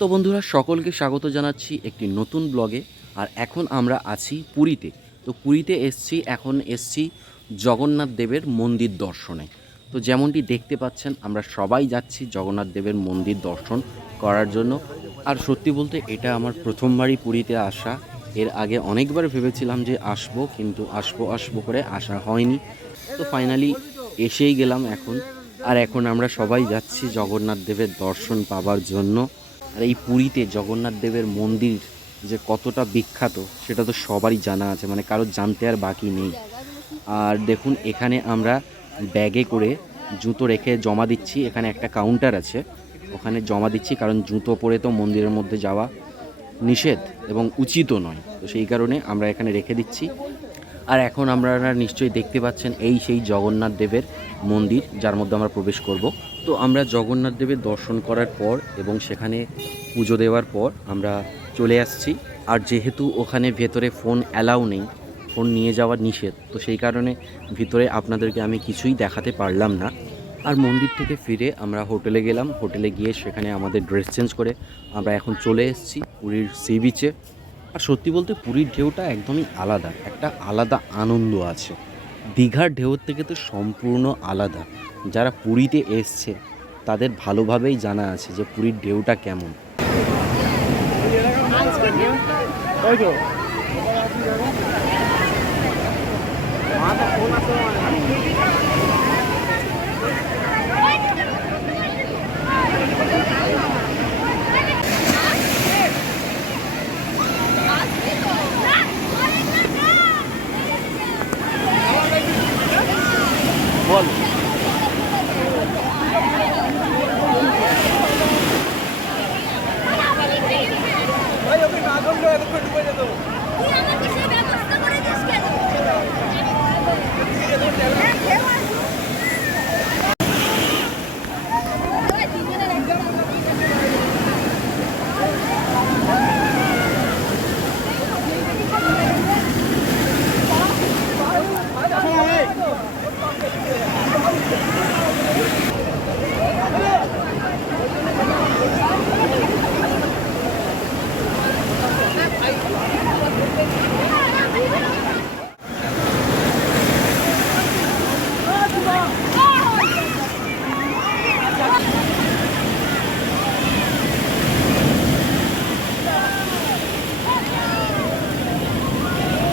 তো বন্ধুরা সকলকে স্বাগত জানাচ্ছি একটি নতুন ব্লগে। আর এখন আমরা আছি পুরীতে। তো পুরীতে এসছি জগন্নাথ দেবের মন্দির দর্শনে। তো যেমনটি দেখতে পাচ্ছেন আমরা সবাই যাচ্ছি জগন্নাথ দেবের মন্দির দর্শন করার জন্য। আর সত্যি বলতে এটা আমার প্রথমবারই পুরীতে আসা। এর আগে অনেকবার ভেবেছিলাম যে আসবো, কিন্তু আসবো করে আসা হয়নি। তো ফাইনালি এসেই গেলাম এখন। আর এখন আমরা সবাই যাচ্ছি জগন্নাথ দেবের দর্শন পাবার জন্য। আর এই পুরীতে জগন্নাথ দেবের মন্দির যে কতটা বিখ্যাত সেটা তো সবারই জানা আছে, মানে কারোর জানতে আর বাকি নেই। আর দেখুন এখানে আমরা ব্যাগে করে জুতো রেখে জমা দিচ্ছি। এখানে একটা কাউন্টার আছে, ওখানে জমা দিচ্ছি, কারণ জুতো পরে তো মন্দিরের মধ্যে যাওয়া নিষেধ এবং উচিতও নয়। তো সেই কারণে আমরা এখানে রেখে দিচ্ছি। আর এখন আপনারা নিশ্চয়ই দেখতে পাচ্ছেন এই সেই জগন্নাথ দেবের মন্দির যার মধ্যে আমরা প্রবেশ করব। তো আমরা জগন্নাথ দেবের দর্শন করার পর এবং সেখানে পুজো দেওয়ার পর আমরা চলে আসছি। আর যেহেতু ওখানে ভেতরে ফোন অ্যালাউ নেই, ফোন নিয়ে যাওয়া নিষেধ, তো সেই কারণে ভিতরে আপনাদেরকে আমি কিছুই দেখাতে পারলাম না। আর মন্দির থেকে ফিরে আমরা হোটেলে গেলাম। হোটেলে গিয়ে সেখানে আমাদের ড্রেস চেঞ্জ করে আমরা এখন চলে এসেছি পুরীর সি বিচে। আর সত্যি বলতে পুরীর ঢেউটা একদমই আলাদা, একটা আলাদা আনন্দ আছে। দীঘার ঢেউর থেকে তো সম্পূর্ণ আলাদা। যারা পুরীতে এসছে তাদের ভালোভাবেই জানা আছে যে পুরীর ঢেউটা কেমন। বল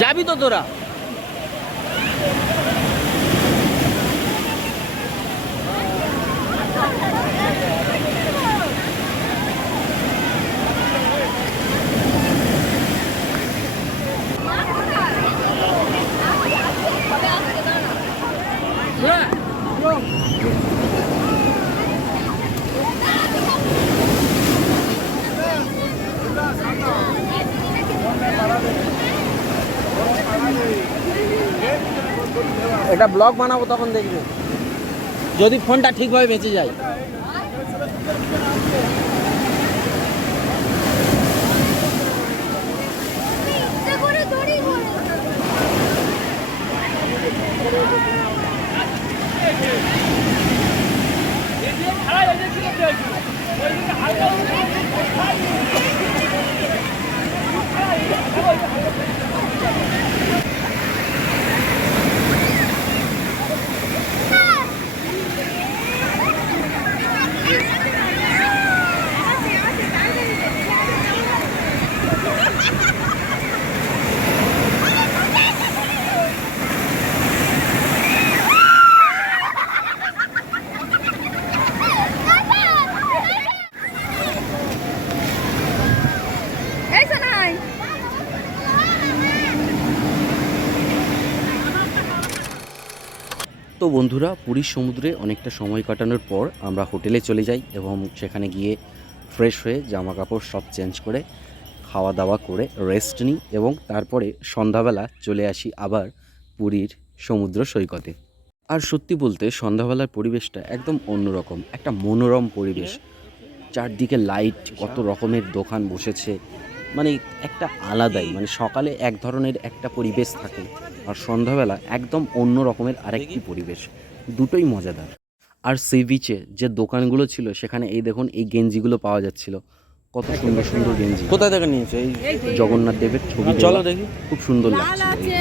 যাবি তো তোরা? এটা ব্লগ বানাবো, তখন দেখবে যদি ফোনটা ঠিকভাবে বেঁচে যায়। তো বন্ধুরা, পুরীর সমুদ্রে অনেকটা সময় কাটানোর পর আমরা হোটেলে চলে যাই এবং সেখানে গিয়ে ফ্রেশ হয়ে জামা কাপড় সব চেঞ্জ করে খাওয়া দাওয়া করে রেস্ট নিই এবং তারপরে সন্ধ্যাবেলা চলে আসি আবার পুরীর সমুদ্র সৈকতে। আর সত্যি বলতে সন্ধ্যাবেলার পরিবেশটা একদম অন্যরকম, একটা মনোরম পরিবেশ। চারদিকে লাইট, কত রকমের দোকান বসেছে, মানে একটা আলাদাই, মানে সকালে এক ধরনের একটা পরিবেশ থাকে আর সন্ধ্যাবেলা একদম অন্য রকমের আরেকটি পরিবেশ। দুটোই মজাদার। আর সি বিচে যে দোকানগুলো ছিল সেখানে এই দেখুন এই গেঞ্জিগুলো পাওয়া যাচ্ছিল, কত সুন্দর সুন্দর গেঞ্জি। কোথায় থেকে নিয়েছে? এই জগন্নাথ দেবের ছবি চলো দেওয়া, দেখি। খুব সুন্দর লাগছে।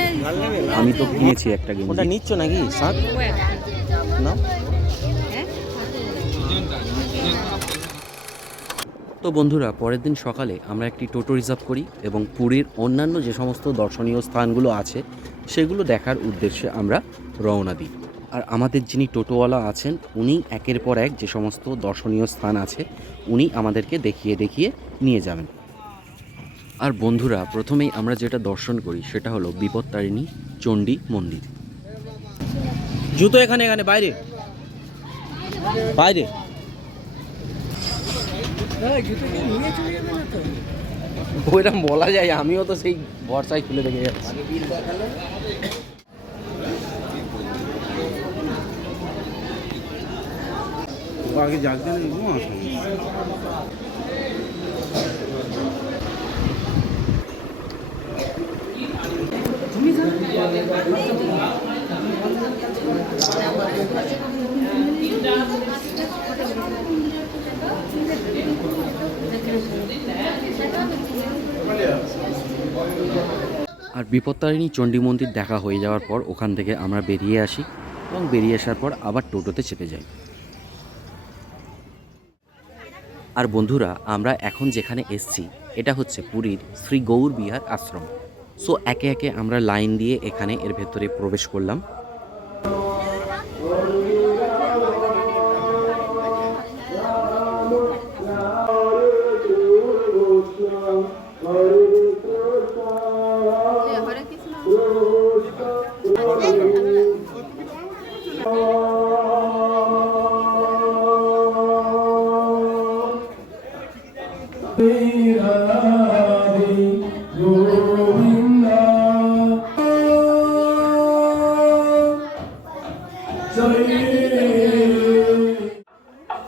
আমি তো কিনেছি একটা ওটা গেঞ্জি। নিচ্ছ নাকি শার্ট? না তো বন্ধুরা, পরের দিন সকালে আমরা একটি টোটো রিজার্ভ করি এবং পুরীর অন্যান্য যে সমস্ত দর্শনীয় স্থানগুলো আছে সেগুলো দেখার উদ্দেশ্যে আমরা রওনা দিই। আর আমাদের যিনি টোটোওয়ালা আছেন উনি একের পর এক যে সমস্ত দর্শনীয় স্থান আছে উনি আমাদেরকে দেখিয়ে দেখিয়ে নিয়ে যাবেন। আর বন্ধুরা, প্রথমেই আমরা যেটা দর্শন করি সেটা হলো বিপত্তারিণী চণ্ডী মন্দির। জুতো এখানে এখানে বাইরে বাইরে। ওইরকম বলা যায়, আমিও তো সেই ভরসায় খুলে রেখে যাচ্ছি। আগে জাগতে নেই। আর বিপত্তারিণী চণ্ডী মন্দির দেখা হয়ে যাওয়ার পর ওখান থেকে আমরা বেরিয়ে আসি এবং বেরিয়ে আসার পর আবার টোটোতে চেপে যাই। আর বন্ধুরা, আমরা এখন যেখানে এসছি এটা হচ্ছে পুরীর শ্রী গৌর বিহার আশ্রম। সো একে একে আমরা লাইন দিয়ে এখানে এর ভেতরে প্রবেশ করলাম।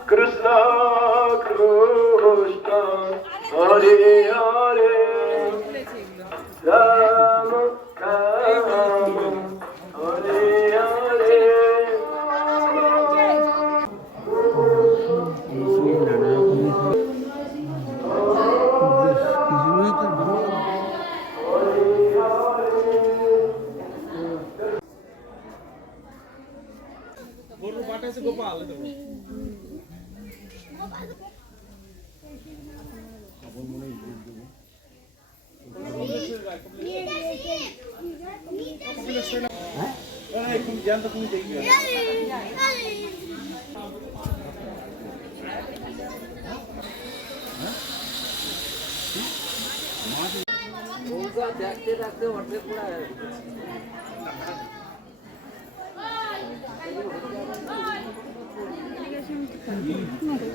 Krishna Krishna Hare Hare Rama Rama Hare Hare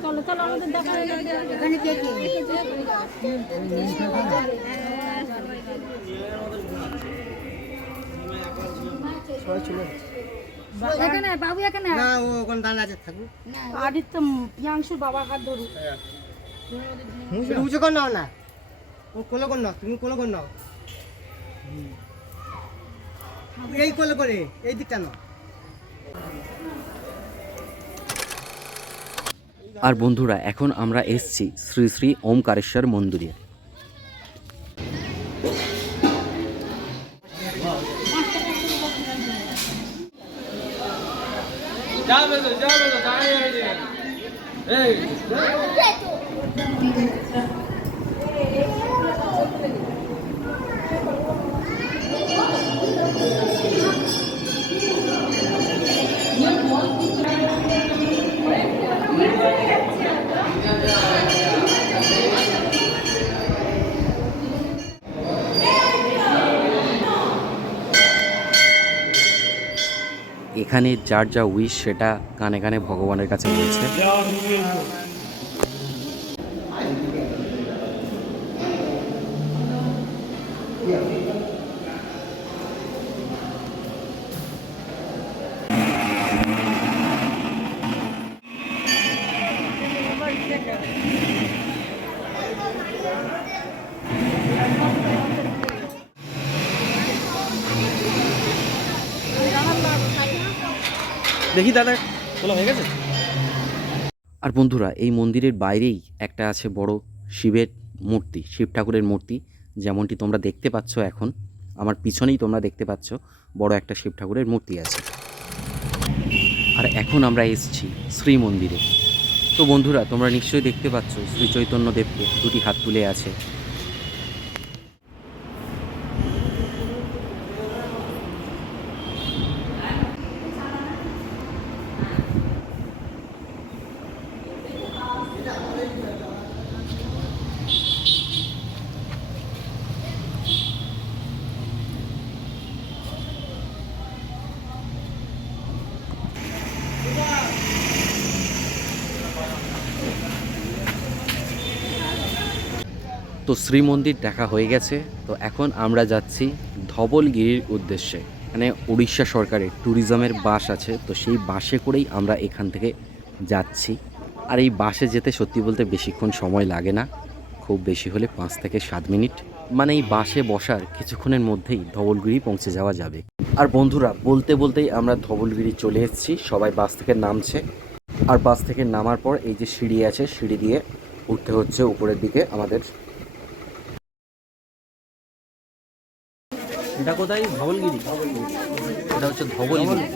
চলো চলো আমাদের দেখা হয়ে গেছে এখানে কে কে এখানে বাবু এখানে না, ও কোন দাঁড়া আছে থাকু আদিত্য প্রিয়াংশুর বাবার হাত ধরু উঁচু কর নাও না, ও কোলে কর নাও, তুমি কোলে কর নাও, এই কোলে করে এই দিকটা নাও। আর বন্ধুরা, এখন আমরা এসছি শ্রী শ্রী ওমকারেশ্বর মন্দিরে। এখানে যার যা উইশ সেটা কানে কানে ভগবানের কাছে বলছে। দেখি দাদা তোলা হয়ে গেছে। আর বন্ধুরা, এই মন্দিরের বাইরেই একটা আছে বড় শিবের মূর্তি, শিব ঠাকুরের মূর্তি, যেমনটি তোমরা দেখতে পাচ্ছ। এখন আমার পিছনেই তোমরা দেখতে পাচ্ছ বড় একটা শিব ঠাকুরের মূর্তি আছে। আর এখন আমরা এসেছি শ্রী মন্দিরে। তো বন্ধুরা, তোমরা নিশ্চয়ই দেখতে পাচ্ছ শ্রী চৈতন্যদেবকে দুটি হাত তুলে আছে। তো শ্রী মন্দির দেখা হয়ে গেছে। তো এখন আমরা যাচ্ছি ধবলগিরির উদ্দেশ্যে। মানে উড়িষ্যা সরকারের ট্যুরিজমের বাস আছে, তো সেই বাসে করেই আমরা এখান থেকে যাচ্ছি। আর এই বাসে যেতে সত্যি বলতে বেশিক্ষণ সময় লাগে না, খুব বেশি হলে 5 থেকে 7 মিনিট। মানে এই বাসে বসার কিছুক্ষণের মধ্যেই ধবলগিরি পৌঁছে যাওয়া যাবে। আর বন্ধুরা, বলতে বলতেই আমরা ধবলগিরি চলে এসেছি। সবাই বাস থেকে নামছে, আর বাস থেকে নামার পর এই যে সিঁড়ি আছে, সিঁড়ি দিয়ে উঠতে হচ্ছে উপরের দিকে আমাদের। এটা কোথায়? ধবলগিরি। এটা হচ্ছে ধবলগিরি।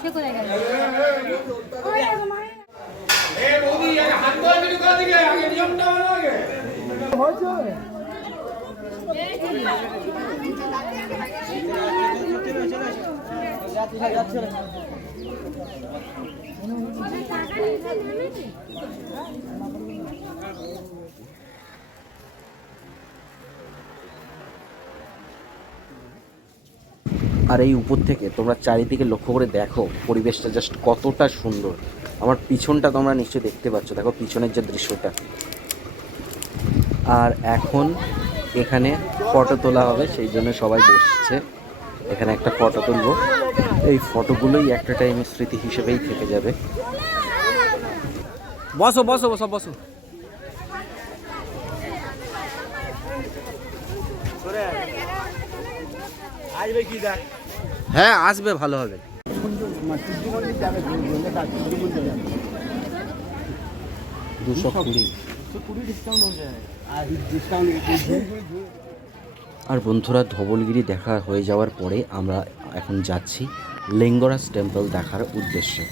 সে কোথায় গেল? আর এই উপর থেকে তোমরা চারিদিকে লক্ষ্য করে দেখো পরিবেশটা জাস্ট কতটা সুন্দর। আমার পিছনটা তোমরা নিশ্চয়ই দেখতে পাচ্ছ, দেখো পিছনের যে দৃশ্যটা। আর এখন এখানে ফটো তোলা হবে, সেই জন্য সবাই বসছে। এখানে একটা ফটো তুলবো, এই ফটোগুলোই একটা টাইমের স্মৃতি হিসেবেই থেকে যাবে। বসো বসো বসো বসো। আসবে কি দেখ? হ্যাঁ আসবে, ভালো হবে। আর বন্ধুরা, ধবলগিরি দেখা হয়ে যাওয়ার পরে আমরা এখন যাচ্ছি লিঙ্গরাজ টেম্পল দেখার উদ্দেশ্যে।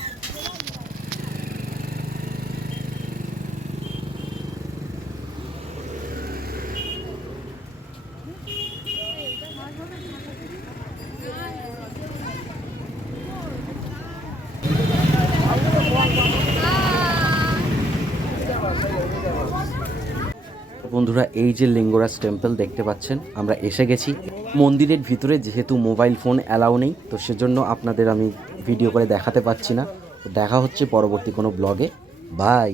বন্ধুরা, এই যে লিঙ্গরাজ টেম্পল দেখতে পাচ্ছেন, আমরা এসে গেছি। মন্দিরের ভিতরে যেহেতু মোবাইল ফোন অ্যালাউ নেই, তো সেজন্য আপনাদের আমি ভিডিও করে দেখাতে পাচ্ছি না। দেখা হচ্ছে পরবর্তী কোনো ব্লগে। বাই।